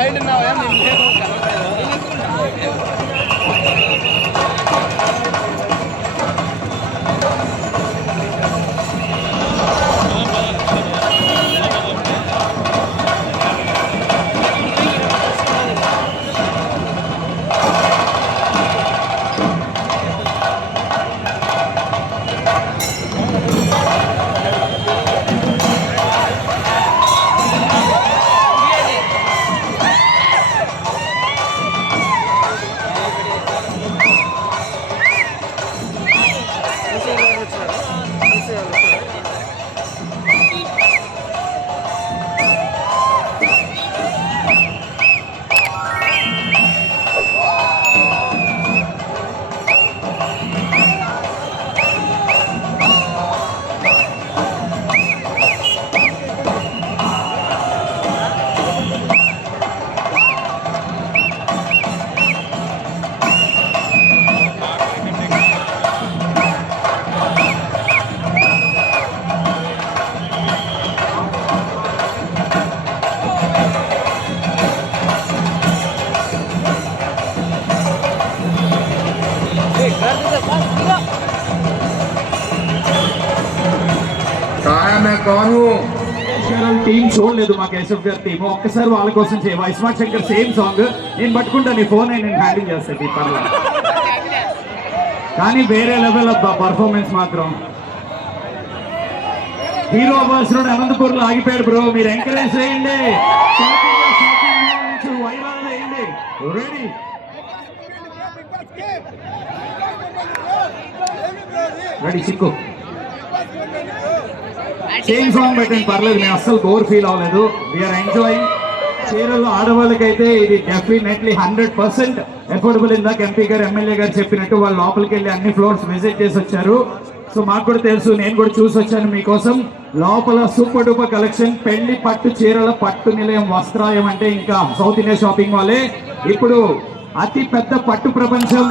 Side ना हो రాను టీం చూడలేదు మాకు కేశవ్ గారి టీము ఒక్కసారి వాళ్ళ కోసం చేయవా ఇస్మార్ట్ శంకర్ సేమ్ సాంగ్ నేను పట్టుకుంటా నీ ఫోన్ నేను హ్యాండింగ్ చేస్తాను ఈ పనులు. కానీ వేరే లెవెల్ అబ్బా పర్ఫార్మెన్స్ మాత్రం. హీరో అవ్వాల్సిన అనంతపూర్లో ఆగిపోయారు బ్రో మీరు ఎంకరేజ్ చేయండి. వైరల్ చేయండి రెడీ చిక్కు సేమ్ సాంగ్ పెట్టండి పర్లేదు మేము అస్సలు బోర్ ఫీల్ అవ్వలేదు. వీఆర్ ఎంజాయింగ్ చీరలు ఆడవాళ్ళకైతే ఇది డెఫినెట్లీ హండ్రెడ్ పర్సెంట్ ఎఫోర్డబుల్ ఇందాక ఎంపీ గారు ఎమ్మెల్యే గారు చెప్పినట్టు వాళ్ళు లోపలికి వెళ్ళి అన్ని ఫ్లోర్స్ విజిట్ చేసి వచ్చారు. సో మాకు కూడా తెలుసు నేను కూడా చూసి వచ్చాను మీకోసం. లోపల సూపర్ డూపర్ కలెక్షన్ పెళ్ళి పట్టు చీరల పట్టు నిలయం వస్త్రాయం అంటే ఇంకా సౌత్ ఇండియా షాపింగ్ వాళ్ళే ఇప్పుడు అతి పెద్ద పట్టు ప్రపంచం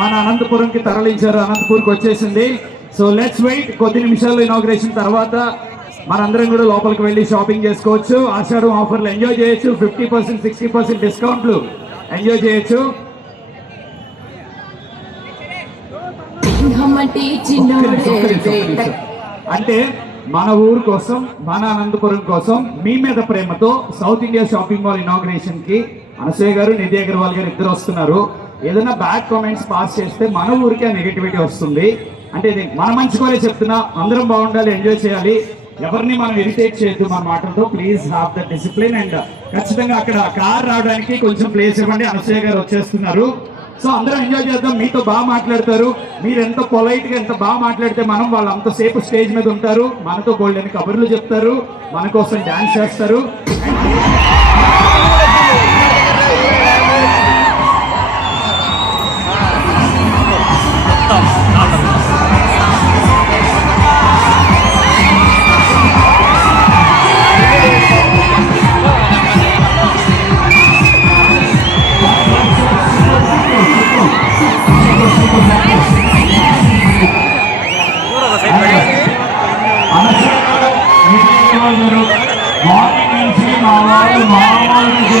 మన అనంతపురంకి తరలించారు అనంతపూర్కి వచ్చేసింది. సో లెట్స్ వెయిట్ కొద్ది నిమిషాల్లో ఇనాగ్రేషన్ తర్వాత మనందరం కూడా లోపలికి వెళ్ళి షాపింగ్ చేసుకోవచ్చు. ఆషాఢం ఆఫర్లు ఎంజాయ్ చేయొచ్చు. ఫిఫ్టీ పర్సెంట్ సిక్స్టీ పర్సెంట్ డిస్కౌంట్లు ఎంజాయ్ చేయొచ్చు. అంటే మన ఊరు కోసం మన అనంతపురం కోసం మీ మీద ప్రేమతో సౌత్ ఇండియా షాపింగ్ మాల్ ఇనాగ్రేషన్కి అనసూయ గారు నిధి అగర్వాల్ గారు ఇద్దరు వస్తున్నారు. ఏదైనా బ్యాడ్ కామెంట్స్ పాస్ చేస్తే మన ఊరికే నెగిటివిటీ వస్తుంది. అంటే ఇది మన మంచి కోరే చెప్తున్నా అందరం బాగుండాలి ఎంజాయ్ చేయాలి. ఎవరిని మనం ఇరిటేట్ చేయొద్దు మన మాటలతో please have the discipline and ఖచ్చితంగా అక్కడ కార్ రావడానికి కొంచెం ప్లేస్ ఇవ్వండి. అనసూయ గారు వచ్చేస్తున్నారు. సో అందరం ఎంజాయ్ చేద్దాం. మీతో బాగా మాట్లాడతారు. మీరు ఎంత పొలైట్గా ఎంత బాగా మాట్లాడితే మనం వాళ్ళు అంతసేపు స్టేజ్ మీద ఉంటారు. మనతో గోల్డెన్ కబుర్లు చెప్తారు. మన కోసం డాన్స్ చేస్తారు.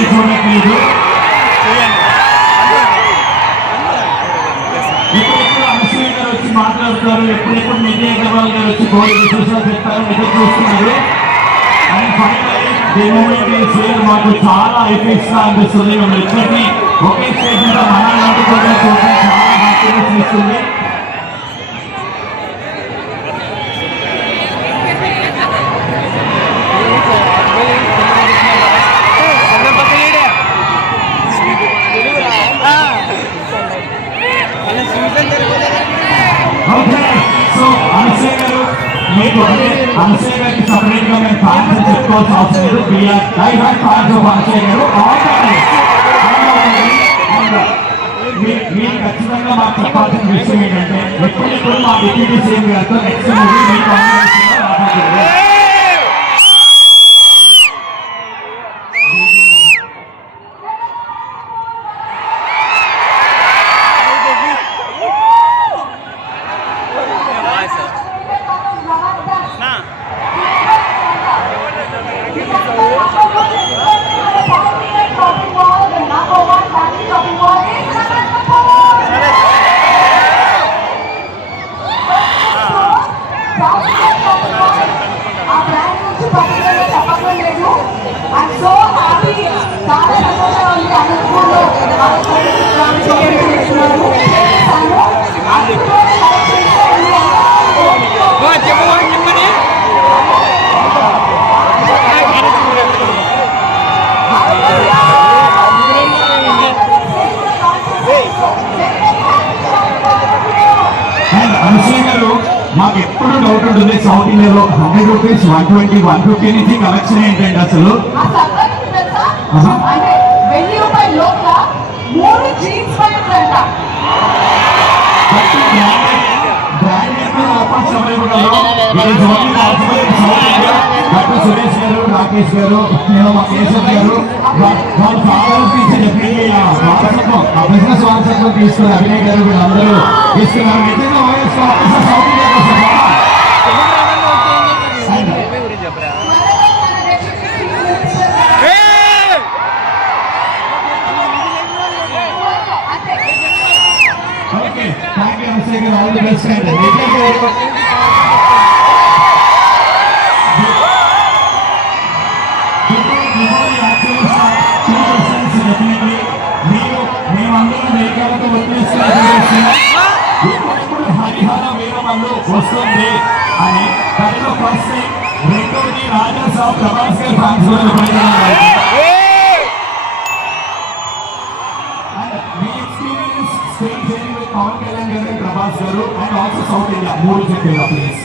చూడట్లేదు గారు వచ్చి మాట్లాడుతారు ఎప్పుడెప్పుడు నిజయ అగర్వాల్ గారు వచ్చి గోల్ విశేషాలు చెప్తారు ఎదురు చూస్తున్నారు మాకు చాలా ఎఫెక్ట్స్ అనిపిస్తుంది మేము ఇప్పటికీ ఒకే స్టేజ్ మీద మహానాడు కూడా మీకు అంటే గారికి సపరేట్గా మేము ఫ్యాన్స్ చెప్పుకోవాల్సిన అవసరం లేదు గారు మీరు ఖచ్చితంగా మాకు చెప్పాల్సిన విషయం ఏంటంటే ఎప్పటికప్పుడు మా డిప్యూటీ సీఎం గారితో నెక్స్ట్ మూవీ కాంబినేషన్లో రాబోతుంది I'm so happy. చాలా సంతోషంగా ఉంది అనంతపూర్లో చేస్తున్నారు అండ్ అనసూయ గారు మాకు ఎప్పుడు డౌట్ ఇండియాలో hundred rupees one twenty one fifty నుంచి కలెక్షన్ ఏంటంటే అసలు సురేష్ గారు రాకేష్ గారు కేశవ్ గారు వాళ్ళ బిజినెస్ వారసత్వం అభినయ్ గారు వీళ్ళందరూ తీసుకున్నారు నిజంగా definitely. మీరు మేమందరం వేగాలతో వదిలేస్తున్న ఎప్పుడెప్పుడు హరిహర వీరమల్లు వస్తుంది అని దాంట్లో ఫస్ట్ రెండోది రాజా సాబ్ ప్రభాస్ గారి ఫ్యాన్స్ పవన్ కళ్యాణ్ గారు ప్రభాస్ గారు అండ్ ఆల్సో సౌత్ ఇండియా మూడు చెప్పేలా ప్లీజ్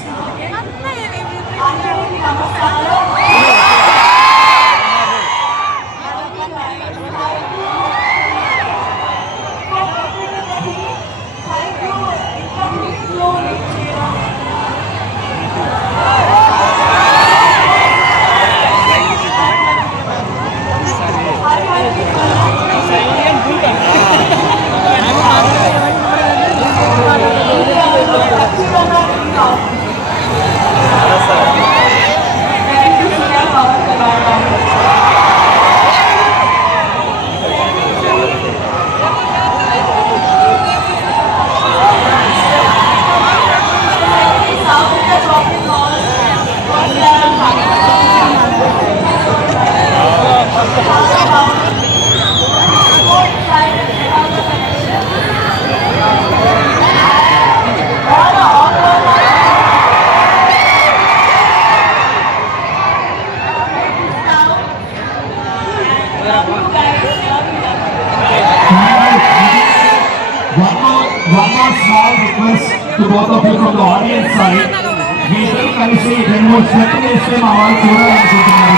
audience side. మీ ఇద్దరు కలిసి రెండు మూడు స్టెప్పులు వేస్తే మా వాళ్ళు చూడాలనుకుంటున్నారు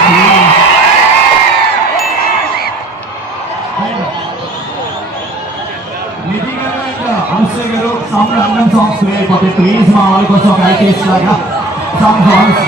నిధి గారు అండ్ అనసూయ గారు సాంగ్ అన్నం సాంగ్స్ ప్లే అయిపోతాయి ప్లీజ్ మా వాళ్ళ కోసం ఒక ఐటీఎస్ లాగా సాంగ్ సాంగ్స్